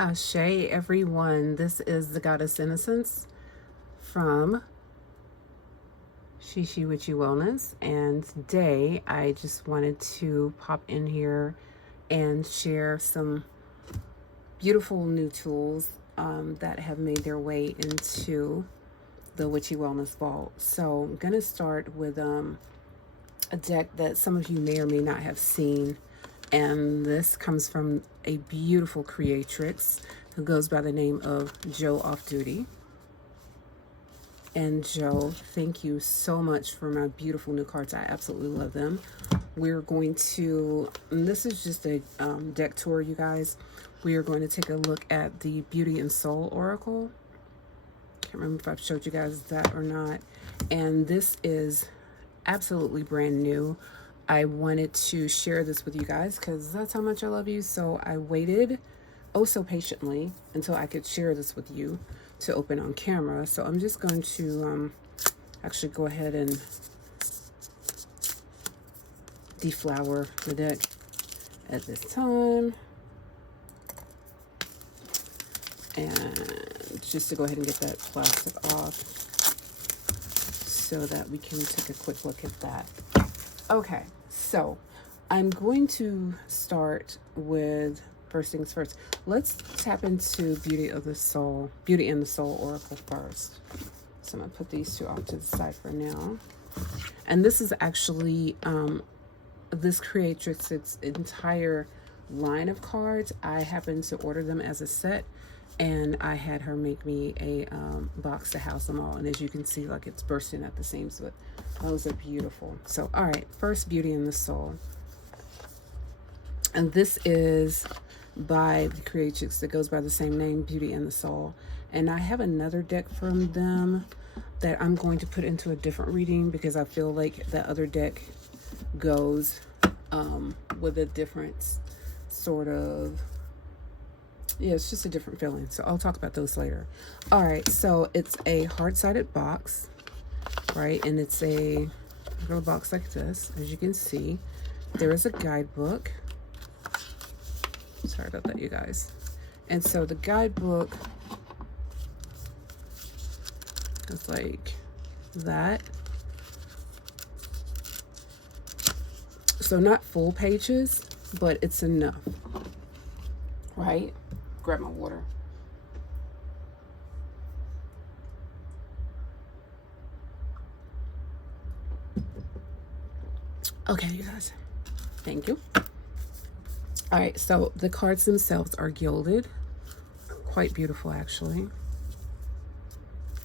Ashe, everyone. This is the Goddess Innocence from She She Witchy Wellnez, and today I just wanted to pop in here and share some beautiful new tools that have made their way into the Witchy Wellness Vault. So I'm going to start with a deck that some of you may or may not have seen. And this comes from a beautiful creatrix who goes by the name of Joe Off Duty. And Joe, thank you so much for my beautiful new cards. I absolutely love them. We're going to, and this is just a deck tour, you guys. We are going to take a look at the Beauty and Soul Oracle. Can't remember if I've showed you guys that or not. And this is absolutely brand new. I wanted to share this with you guys because that's how much I love you. So I waited oh so patiently until I could share this with you to open on camera. So I'm just going to actually go ahead and deflower the deck at this time. And just to go ahead and get that plastic off so that we can take a quick look at that. Okay, so I'm going to start with first things first. Let's tap into Beauty and the Soul Oracle first. So I'm gonna put these two off to the side for now. And this is actually this creatrix's entire line of cards. I happened to order them as a set, and I had her make me a box to house them all. And as you can see, like, it's bursting at the seams, but those are beautiful. So, all right, first, Beauty and the Soul. And this is by the creatrix that goes by the same name, Beauty and the Soul. And I have another deck from them that I'm going to put into a different reading because I feel like the other deck goes with a different sort of, yeah, it's just a different feeling. So I'll talk about those later. All right, so it's a heart-sided box, right? And it's a little box like this. As you can see, there is a guidebook. Sorry about that, you guys. And so the guidebook is like that. So not full pages, but it's enough, right? Grab my water. Okay, you guys. Thank you. All right, so the cards themselves are gilded. Quite beautiful, actually.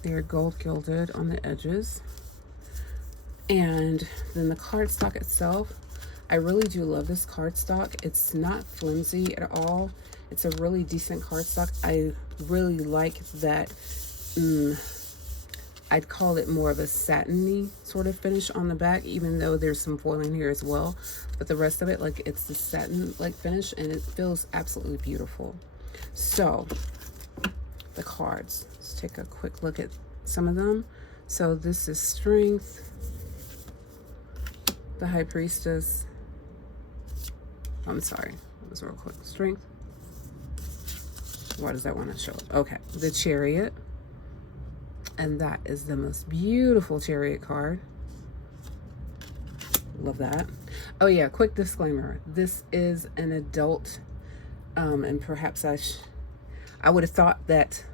They're gold gilded on the edges. And then the cardstock itself, I really do love this cardstock. It's not flimsy at all. It's a really decent cardstock. I really like that. I'd call it more of a satiny sort of finish on the back, even though there's some foiling here as well. But the rest of it, like, it's the satin-like finish, and it feels absolutely beautiful. So, the cards. Let's take a quick look at some of them. So this is Strength, the High Priestess. I'm sorry, that was real quick. Strength. Why does that want to show up? Okay, the Chariot. And that is the most beautiful Chariot card. Love that. Oh yeah, quick disclaimer. This is an adult, and perhaps I would have thought that,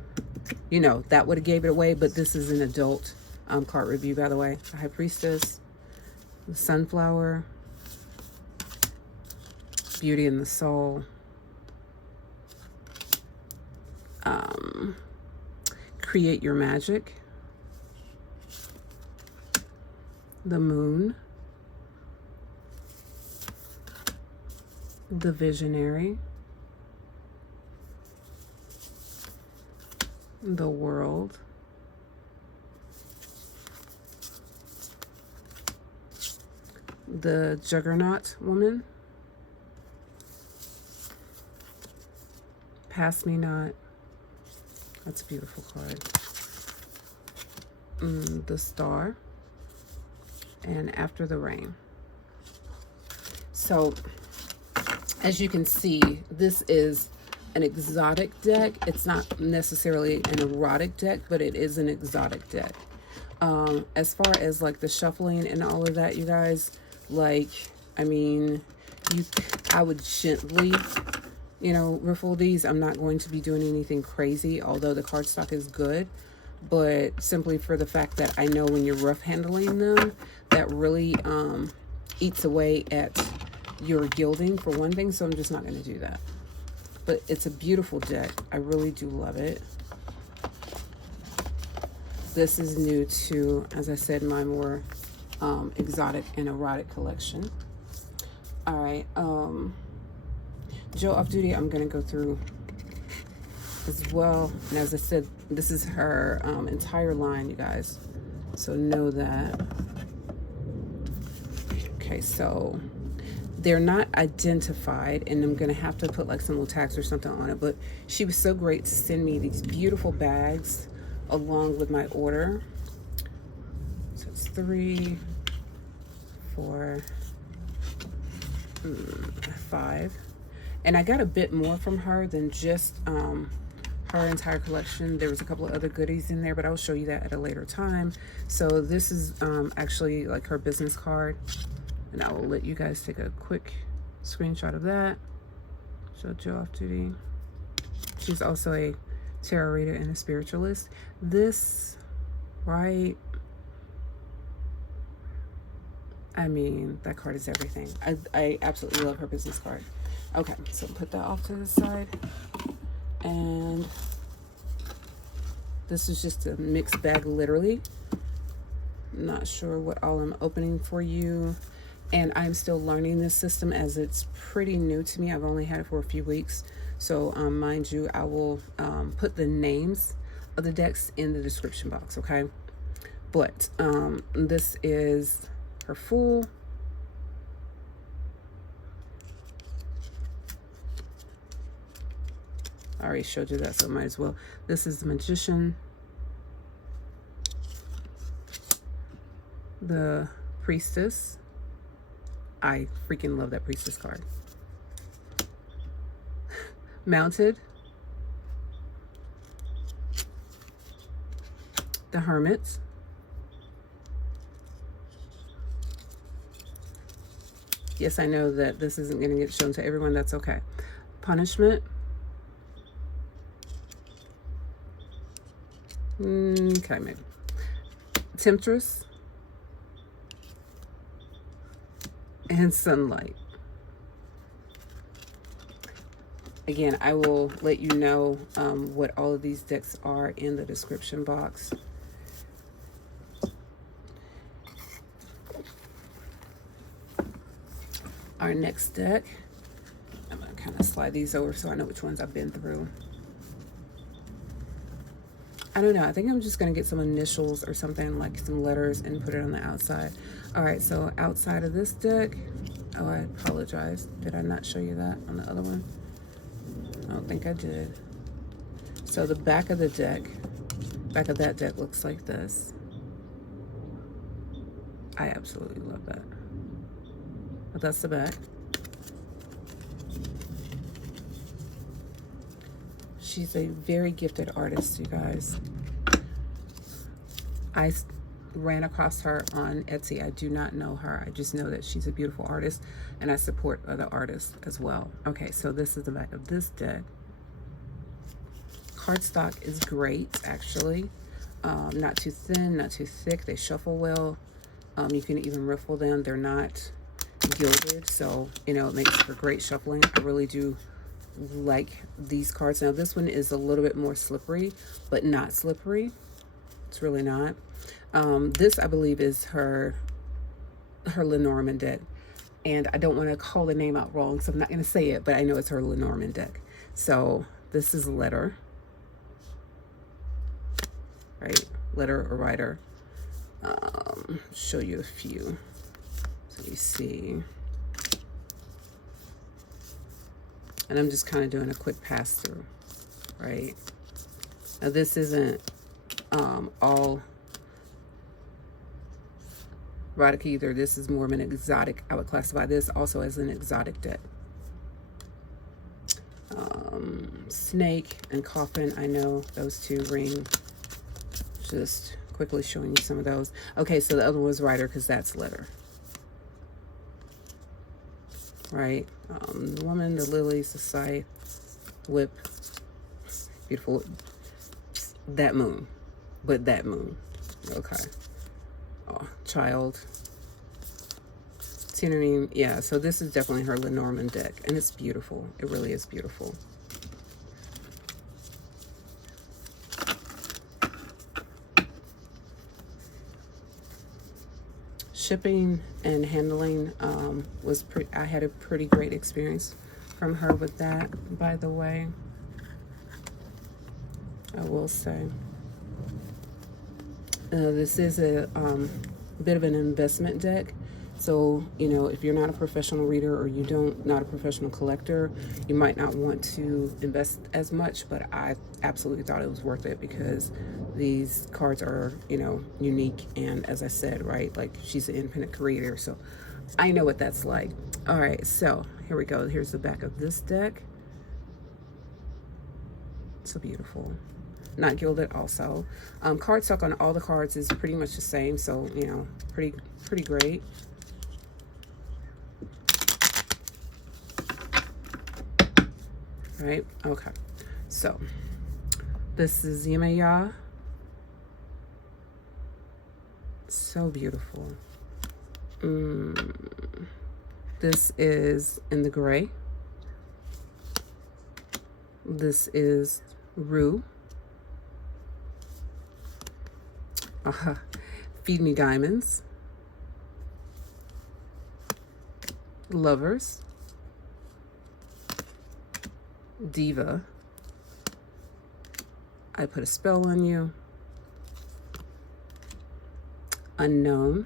you know, that would have gave it away, but this is an adult card review, by the way. The High Priestess, the Sunflower, Beauty and the Soul, Create Your Magic, the Moon, the Visionary, the World, the Juggernaut Woman, Pass Me Not. That's a beautiful card. The Star, and After the Rain. So as you can see, this is an exotic deck. It's not necessarily an erotic deck, but it is an exotic deck. As far as like the shuffling and all of that, you guys, like, I mean, I would gently, you know, riffle these. I'm not going to be doing anything crazy, although the cardstock is good, but simply for the fact that I know when you're rough handling them, that really eats away at your gilding for one thing, so I'm just not going to do that. But it's a beautiful deck. I really do love it. This is new to, as I said, my more exotic and erotic collection. All right. Joe Off Duty, I'm going to go through as well. And as I said, this is her entire line, you guys. So know that. Okay, so they're not identified, and I'm going to have to put like some little tags or something on it, but she was so great to send me these beautiful bags along with my order. So it's 3, 4, 5. And I got a bit more from her than just her entire collection. There was a couple of other goodies in there, but I'll show you that at a later time. So this is actually like her business card. And I will let you guys take a quick screenshot of that. So Joe Off Duty. She's also a tarot reader and a spiritualist. This, right? I mean, that card is everything. I absolutely love her business card. Okay, so put that off to the side. And this is just a mixed bag, literally. Not sure what all I'm opening for you. And I'm still learning this system as it's pretty new to me. I've only had it for a few weeks. So mind you, I will put the names of the decks in the description box, okay? But this is her Fool. I already showed you that, so I might as well. This is the Magician. The Priestess. I freaking love that Priestess card. Mounted. The Hermit. Yes, I know that this isn't going to get shown to everyone. That's okay. Punishment. Okay, maybe. Temptress. And Sunlight. Again, I will let you know what all of these decks are in the description box. Our next deck, I'm going to kind of slide these over so I know which ones I've been through. I don't know. I think I'm just going to get some initials or something, like some letters, and put it on the outside. All right, so outside of this deck, oh, I apologize. Did I not show you that on the other one? I don't think I did. So the back of the deck, back of that deck looks like this. I absolutely love that. But that's the back. She's a very gifted artist, you guys. I ran across her on Etsy. I do not know her. I just know that she's a beautiful artist, and I support other artists as well. Okay, so this is the back of this deck. Cardstock is great, actually. Not too thin, not too thick. They shuffle well. You can even riffle them. They're not gilded, so, you know, it makes for great shuffling. I really do like these cards. Now, this one is a little bit more slippery, but not slippery. It's really not. This, I believe, is her Lenormand deck. And I don't want to call the name out wrong, so I'm not going to say it, but I know it's her Lenormand deck. So this is Letter. Right? Letter or Writer. Show you a few. So you see. And I'm just kind of doing a quick pass through, right? Now this isn't all erotic either. This is more of an exotic. I would classify this also as an exotic deck. Snake and coffin. I know those two ring. Just quickly showing you some of those. Okay, so the other one was rider because that's letter. Right? The woman, the lilies, the scythe, whip. Beautiful. That moon. But that moon. Okay. Oh, child. Tenering. Yeah, so this is definitely her Lenormand deck. And it's beautiful. It really is beautiful. Shipping and handling I had a pretty great experience from her with that, by the way. I will say. This is a bit of an investment deck. So, you know, if you're not a professional reader or not a professional collector, you might not want to invest as much, but I absolutely thought it was worth it because these cards are, you know, unique. And as I said, right, like she's an independent creator, so I know what that's like. All right, so here we go. Here's the back of this deck. So beautiful. Not gilded also. Cardstock on all the cards is pretty much the same, so, you know, pretty great. Right? Okay. So, this is Yemaya. So beautiful. This is in the gray. This is Rue. Feed Me Diamonds. Lovers. Diva. I Put a Spell on You. Unknown.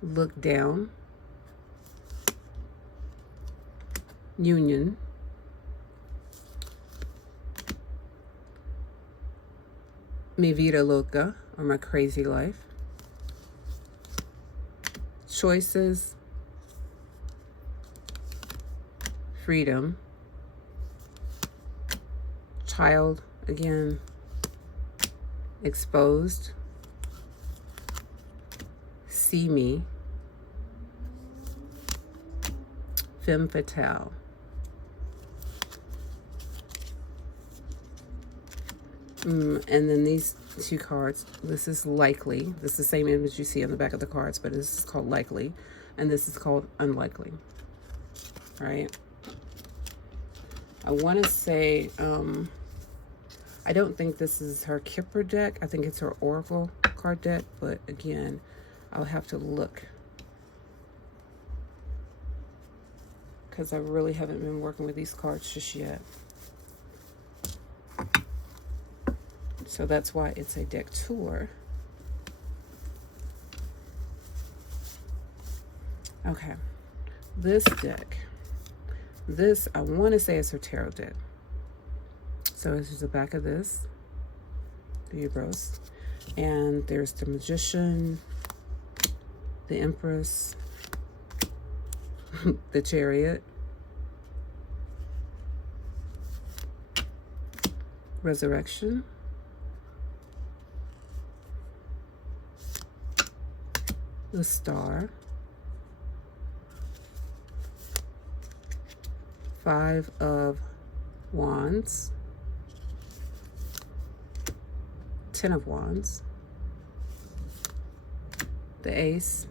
Look Down. Union. Mi Vida Loca, or My Crazy Life. Choices. Freedom. Child, again. Exposed. See Me. Femme Fatale. And then these two cards, this is Likely. This is the same image you see on the back of the cards, but this is called Likely. And this is called Unlikely. Right? I want to say, I don't think this is her Kipper deck. I think it's her Oracle card deck. But again, I'll have to look. Because I really haven't been working with these cards just yet. So that's why it's a deck tour. Okay. This deck. This, I want to say, is her tarot deck. So this is the back of this. The Ubros. And there's the Magician, the Empress, the Chariot, Resurrection, the Star, Five of Wands, Ten of Wands, the Ace,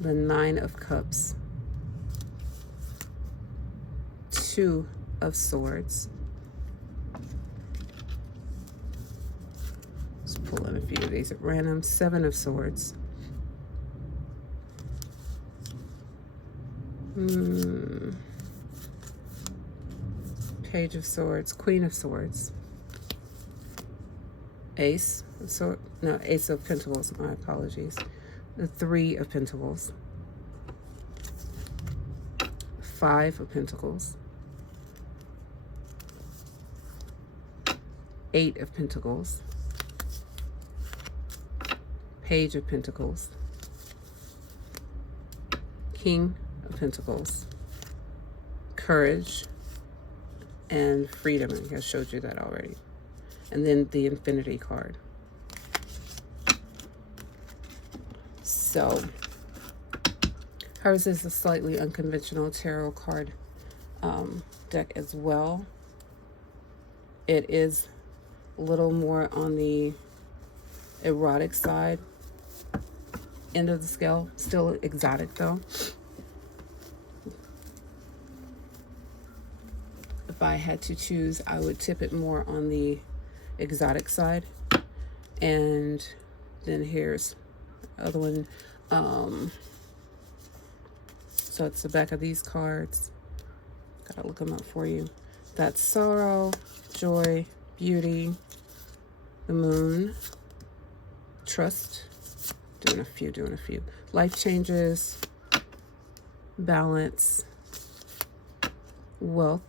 the Nine of Cups, Two of Swords. Let's pull in a few of these at random. Seven of Swords. Page of Swords, Queen of Swords, Ace of Swords, no, Ace of Pentacles, my apologies. The Three of Pentacles, Five of Pentacles, Eight of Pentacles, Page of Pentacles, King of Pentacles, Courage, and Freedom. I think I showed you that already. And then the Infinity card. So hers is a slightly unconventional tarot card deck as well. It is a little more on the erotic side end of the scale. Still exotic though. If I had to choose, I would tip it more on the exotic side. And then here's the other one. So it's the back of these cards. Gotta look them up for you. That's sorrow, joy, beauty, the moon, trust, doing a few. Life changes, balance, wealth,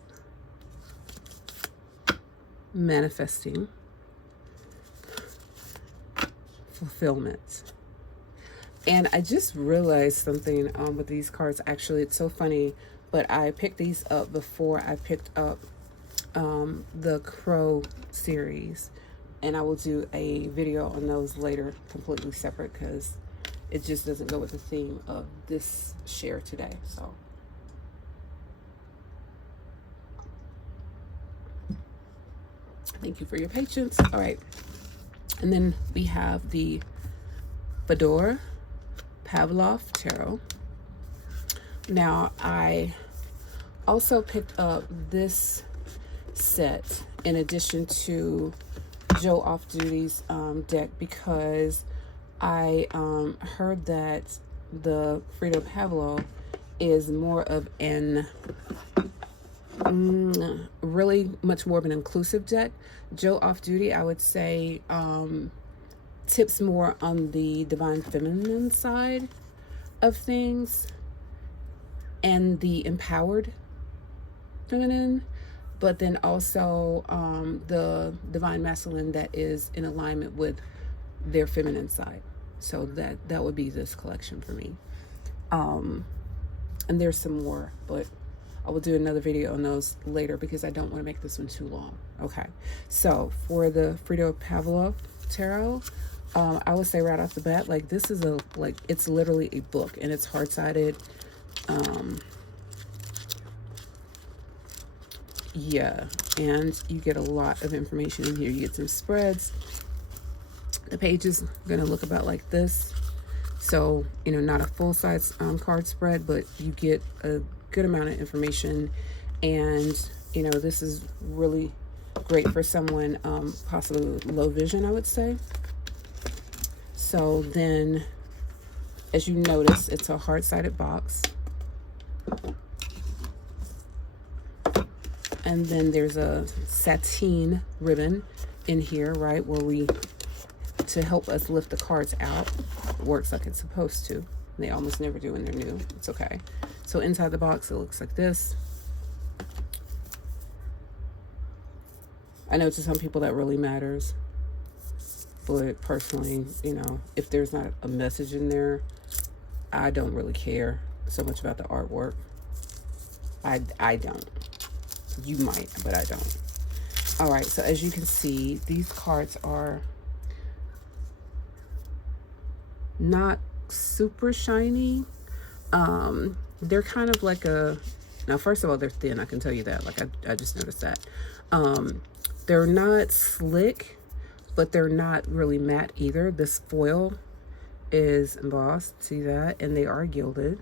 manifesting, fulfillment. And I just realized something with these cards. Actually, it's so funny, but I picked these up before I picked up the Crow series, and I will do a video on those later, completely separate, because it just doesn't go with the theme of this share today. So thank you for your patience. All right, and then we have the Fyodor Pavlov Tarot. Now, I also picked up this set in addition to Joe Off Duty's deck, because I heard that the Fyodor Pavlov is more of an really much more of an inclusive deck. Joe Off Duty, I would say, tips more on the divine feminine side of things and the empowered feminine, but then also the divine masculine that is in alignment with their feminine side. So that would be this collection for me. And there's some more, but I will do another video on those later because I don't want to make this one too long. Okay, so for the Fyodor Pavlov Tarot, I would say right off the bat, like, this is it's literally a book, and it's hard-sided. Yeah, and you get a lot of information in here. You get some spreads. The page is going to look about like this. So, you know, not a full-size card spread, but you get a good amount of information. And, you know, this is really great for someone possibly low vision, I would say. So then, as you notice, it's a hard-sided box. And then there's a sateen ribbon in here, right, where to help us lift the cards out. It works like it's supposed to. They almost never do when they're new. It's okay. So inside the box, it looks like this. I know to some people that really matters. But personally, you know, if there's not a message in there, I don't really care so much about the artwork. I don't. You might, but I don't. All right, so as you can see, these cards are not super shiny. They're kind of like now first of all, they're thin, I can tell you that. Like, I just noticed that. They're not slick, but they're not really matte either. This foil is embossed, see that? And they are gilded.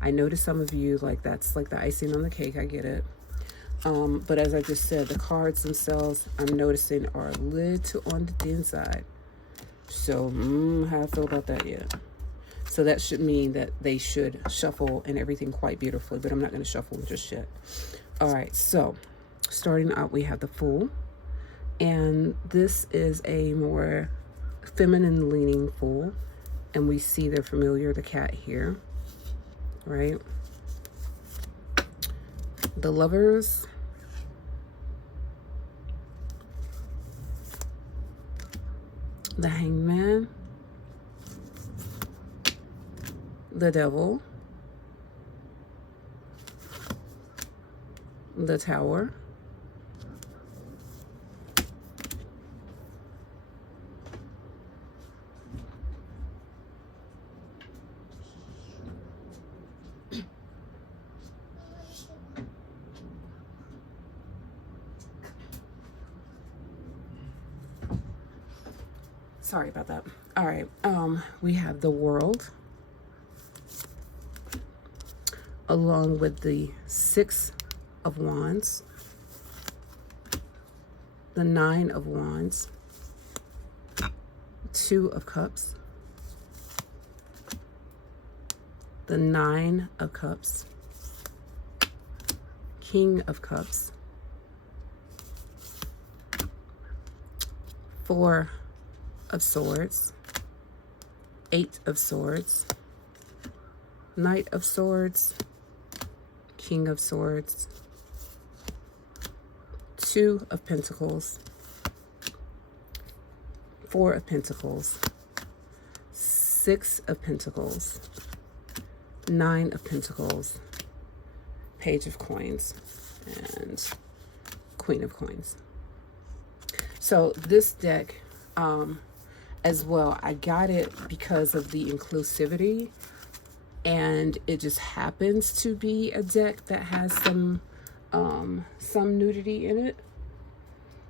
I noticed some of you, like, that's like the icing on the cake. I get it. But as I just said, the cards themselves, I'm noticing, are a little on the thin side. So, how I feel about that yet? So that should mean that they should shuffle and everything quite beautifully, but I'm not going to shuffle them just yet. All right, so starting out, we have the Fool. And this is a more feminine leaning Fool. And we see the familiar, the cat here, right? The Lovers. The Hangman. The Devil. the Tower, sorry about that. All right, we have the World, along with the Six of Wands, the Nine of Wands, Two of Cups, the Nine of Cups, King of Cups, Four of Swords, Eight of Swords, Knight of Swords, King of Swords, Two of Pentacles, Four of Pentacles, Six of Pentacles, Nine of Pentacles, Page of Coins, and Queen of Coins. So this deck, as well, I got it because of the inclusivity, and it just happens to be a deck that has some nudity in it.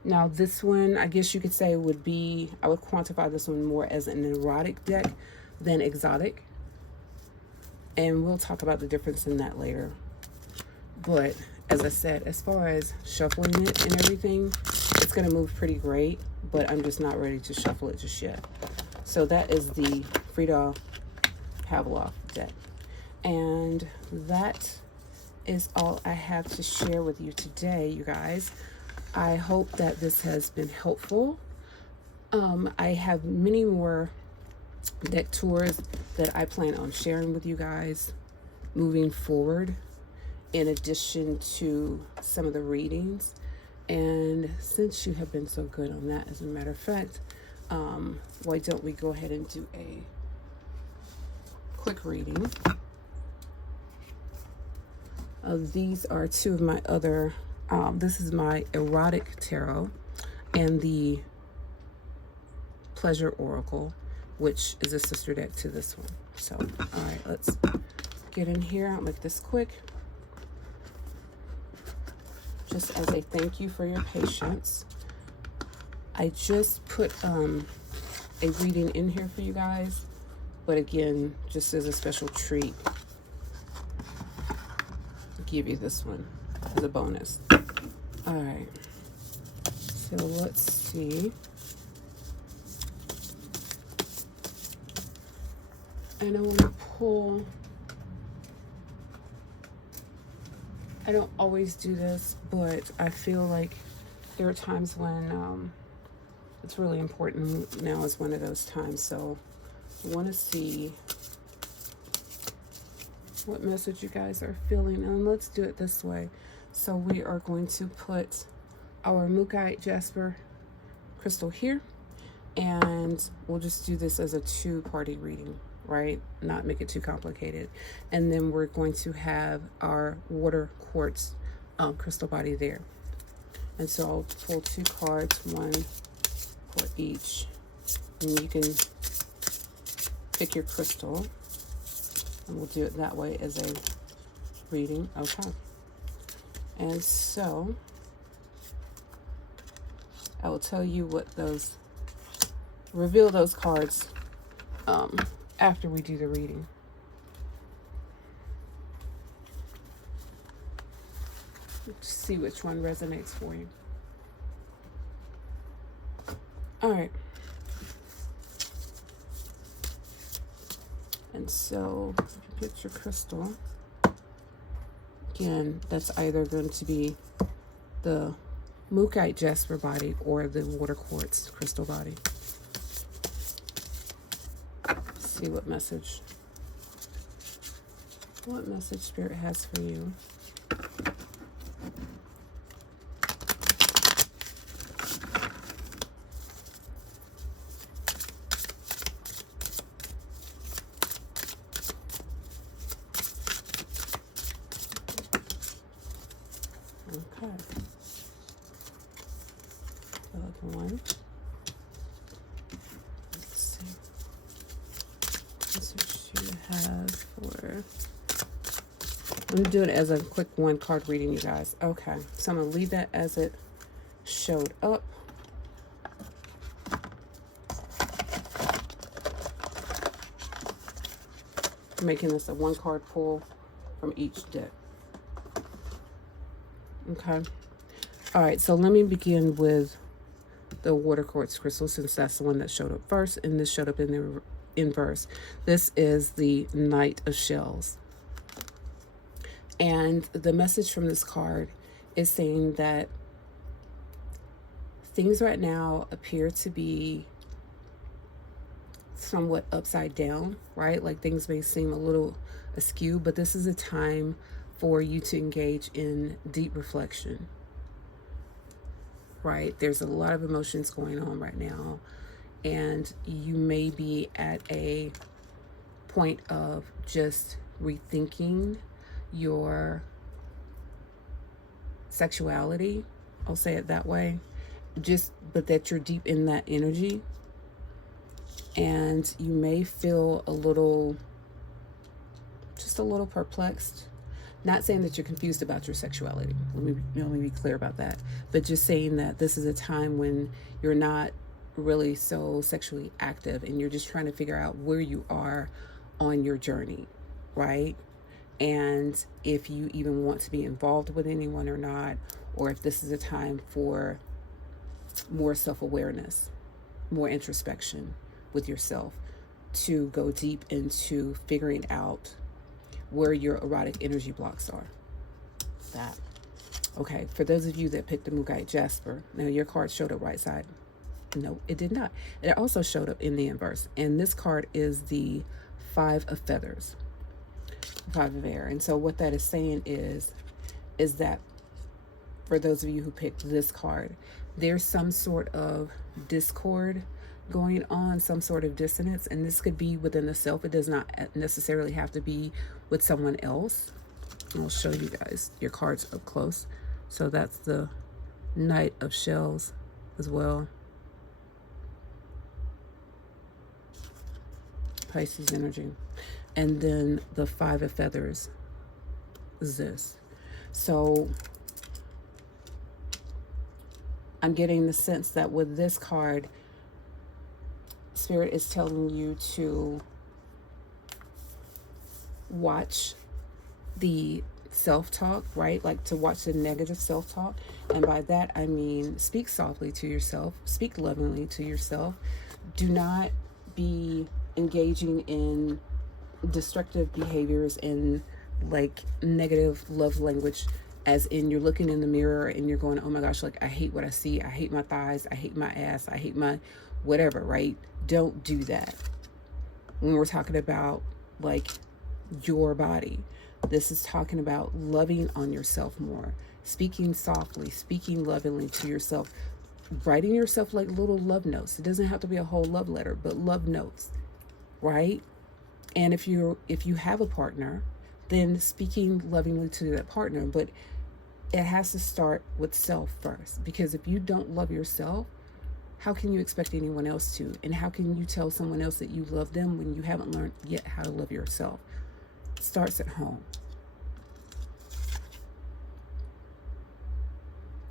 Now this one, I guess you could say would be, I would quantify this one more as an erotic deck than exotic. And we'll talk about the difference in that later. But as I said, as far as shuffling it and everything, it's going to move pretty great, but I'm just not ready to shuffle it just yet. So that is the Fyodor Pavlov deck. And that is all I have to share with you today, you guys. I hope that this has been helpful. I have many more deck tours that I plan on sharing with you guys moving forward, in addition to some of the readings. And since you have been so good on that, as a matter of fact, why don't we go ahead and do a quick reading. These are two of my other, this is my Erotic Tarot and the Pleasure Oracle, which is a sister deck to this one. So, all right, let's get in here. I'll make this quick. Just as a thank you for your patience. I just put a reading in here for you guys, but again, just as a special treat, give you this one as a bonus. All right, so let's see. And I want to pull, I don't always do this, but I feel like there are times when it's really important. Now is one of those times. So I want to see what message you guys are feeling, and let's do it this way. So we are going to put our Mookaite Jasper crystal here, and we'll just do this as a two-party reading, right? Not make it too complicated. And then we're going to have our water quartz crystal body there. And so I'll pull two cards, one for each, and you can pick your crystal. And we'll do it that way as a reading. Okay. And so I will tell you what those, reveal those cards after we do the reading. Let's see which one resonates for you. All right. And so if you pick your crystal, again, that's either going to be the Mookaite Jasper body or the water quartz crystal body. Let's see what message Spirit has for you. Okay. The other one. Let's see. This is what you have for... I'm doing it as a quick one card reading, you guys. Okay. So I'm going to leave that as it showed up. I'm making this a one card pull from each deck. Okay. All right. So let me begin with the water quartz crystal, since that's the one that showed up first, and this showed up in the inverse. This is the Knight of Shells. And the message from this card is saying that things right now appear to be somewhat upside down, right? Like things may seem a little askew, but this is a time for you to engage in deep reflection, right? There's a lot of emotions going on right now, and you may be at a point of just rethinking your sexuality, I'll say it that way, but that you're deep in that energy, and you may feel just a little perplexed. Not saying that you're confused about your sexuality, let me be clear about that, but just saying that this is a time when you're not really so sexually active, and you're just trying to figure out where you are on your journey, right? And if you even want to be involved with anyone or not, or if this is a time for more self-awareness, more introspection with yourself, to go deep into figuring out where your erotic energy blocks are. That. Okay, for those of you that picked the Mugite Jasper, now your card showed up right side. No, it did not. It also showed up in the inverse. And this card is the Five of Feathers. Five of Air. And so what that is saying is that for those of you who picked this card, there's some sort of discord going on, some sort of dissonance, and this could be within the self. It does not necessarily have to be with someone else. I'll show you guys your cards up close. So that's the Knight of Shells as well. Pisces energy. And then the Five of Feathers is this. So I'm getting the sense that with this card, Spirit is telling you to watch the self-talk, right? Like to watch the negative self-talk. And by that, I mean, speak softly to yourself, speak lovingly to yourself. Do not be engaging in destructive behaviors and like negative love language, as in you're looking in the mirror and you're going, oh my gosh, like I hate what I see. I hate my thighs. I hate my ass. I hate my whatever, right? Don't do that. When we're talking about like your body, this is talking about loving on yourself more, speaking softly, speaking lovingly to yourself, writing yourself like little love notes. It doesn't have to be a whole love letter, but love notes, right? And if you have a partner, then speaking lovingly to that partner, but it has to start with self first, because if you don't love yourself, how can you expect anyone else to? And how can you tell someone else that you love them when you haven't learned yet how to love yourself? It starts at home.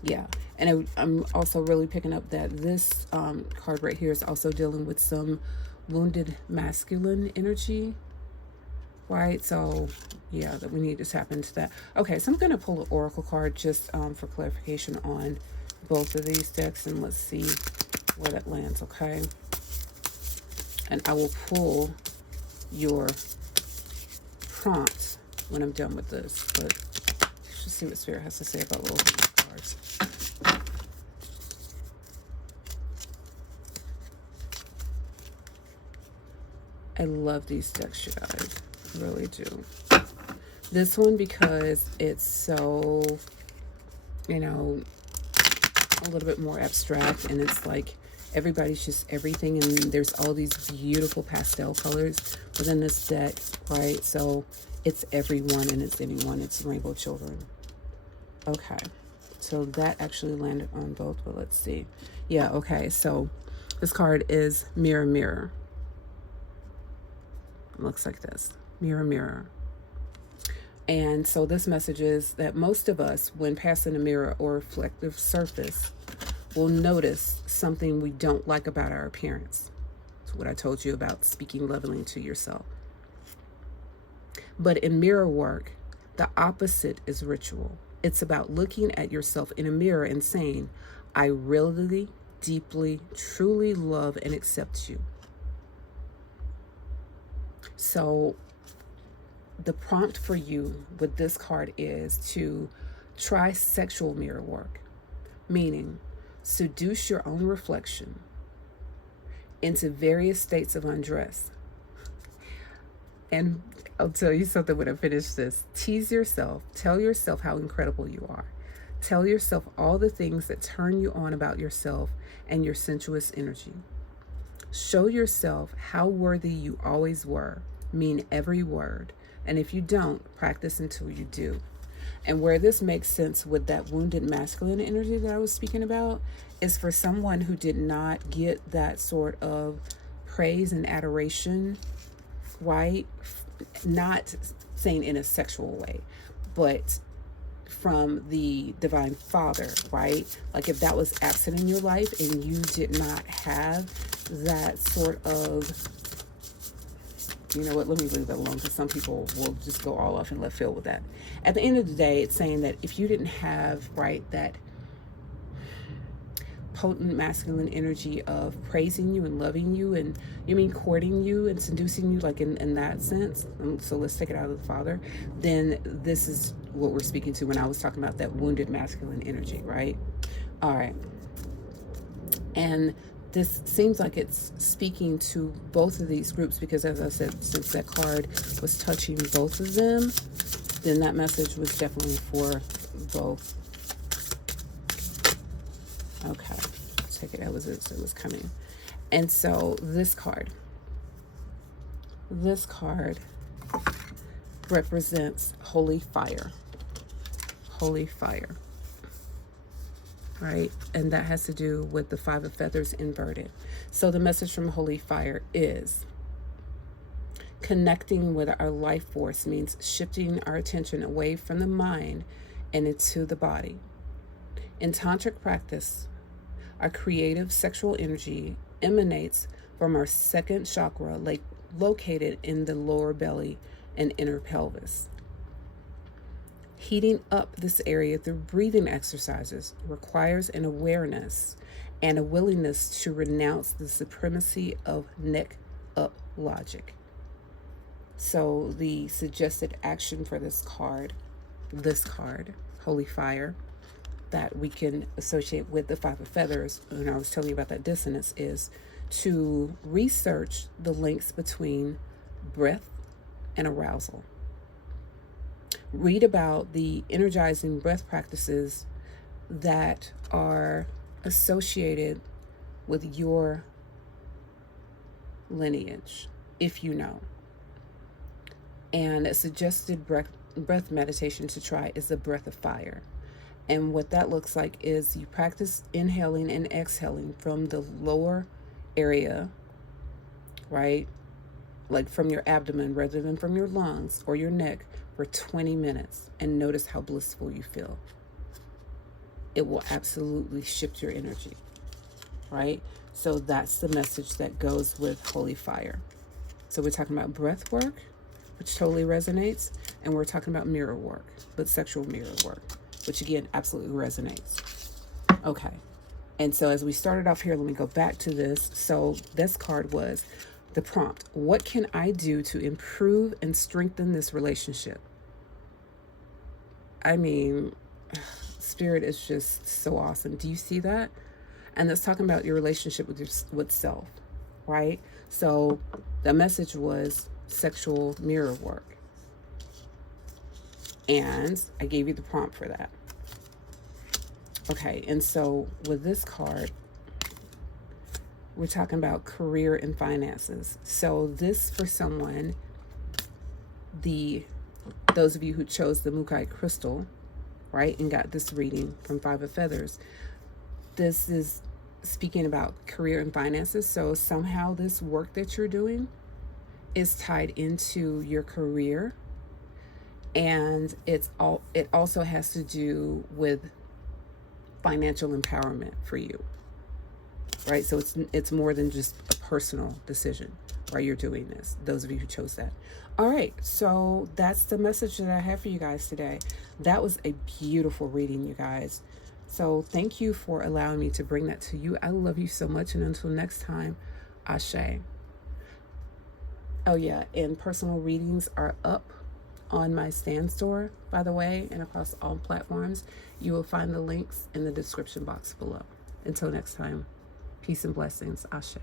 Yeah. And I'm also really picking up that this card right here is also dealing with some wounded masculine energy, right? So yeah, that we need to tap into that. Okay, so I'm going to pull an oracle card just for clarification on both of these decks, and let's see where that lands, okay? And I will pull your prompts when I'm done with this, but let's just see what Spirit has to say about both of these cards. I love these decks, you guys. I really do. This one because it's so, you know, a little bit more abstract, and it's like everybody's just everything, and there's all these beautiful pastel colors within this deck, right? So it's everyone and it's anyone. It's Rainbow Children. Okay. So that actually landed on both, but let's see. Yeah, okay. So this card is Mirror, Mirror. It looks like this. Mirror, Mirror. And so this message is that most of us, when passing a mirror or reflective surface, will notice something we don't like about our appearance. It's what I told you about speaking lovingly to yourself. But in mirror work, the opposite is ritual. It's about looking at yourself in a mirror and saying, I really, deeply, truly love and accept you. So the prompt for you with this card is to try sexual mirror work, meaning seduce your own reflection into various states of undress. And I'll tell you something when I finish this. Tease yourself. Tell yourself how incredible you are. Tell yourself all the things that turn you on about yourself and your sensuous energy. Show yourself how worthy you always were. Mean every word. And if you don't, practice until you do. And where this makes sense with that wounded masculine energy that I was speaking about is for someone who did not get that sort of praise and adoration, right? Not saying in a sexual way, but from the divine father, right? Like if that was absent in your life and you did not have that sort of, you know what, let me leave that alone because some people will just go all off in left field with that. At the end of the day, it's saying that if you didn't have, right, that potent masculine energy of praising you and loving you and courting you and seducing you, like in that sense, so let's take it out of the father, then this is what we're speaking to when I was talking about that wounded masculine energy, right? All right. And this seems like it's speaking to both of these groups because, as I said, since that card was touching both of them, then that message was definitely for both. Okay, take it as it was coming. And so this card represents holy fire. Holy fire. Right? And that has to do with the 5 of feathers inverted. So the message from holy fire is connecting with our life force means shifting our attention away from the mind and into the body. In tantric practice, our creative sexual energy emanates from our second chakra, located in the lower belly and inner pelvis. Heating up this area through breathing exercises requires an awareness and a willingness to renounce the supremacy of neck up logic. So the suggested action for this card, Holy Fire, that we can associate with the 5 of feathers, when I was telling you about that dissonance, is to research the links between breath and arousal. Read about the energizing breath practices that are associated with your lineage, if you know. And a suggested breath meditation to try is the breath of fire. And what that looks like is you practice inhaling and exhaling from the lower area, right? Like from your abdomen rather than from your lungs or your neck for 20 minutes, and notice how blissful you feel. It will absolutely shift your energy, right? So that's the message that goes with holy fire. So we're talking about breath work, which totally resonates, and we're talking about mirror work, but sexual mirror work, which again absolutely resonates. Okay, and so as we started off here, let me go back to this. So this card was the prompt. What can I do to improve and strengthen this relationship? I mean, Spirit is just so awesome. Do you see that? And that's talking about your relationship with self, right? So the message was sexual mirror work. And I gave you the prompt for that. Okay, and so with this card, we're talking about career and finances. So this, for someone, those of you who chose the Mukai crystal, right? And got this reading from Five of Feathers. This is speaking about career and finances. So somehow this work that you're doing is tied into your career, and it also has to do with financial empowerment for you, right? So it's more than just a personal decision why you're doing this, those of you who chose that. All right, so that's the message that I have for you guys today. That was a beautiful reading, you guys. So thank you for allowing me to bring that to you. I love you so much, and until next time, Ashe. Oh yeah, and personal readings are up on my Stan store, by the way, and across all platforms. You will find the links in the description box below. Until next time, peace and blessings. Ashe.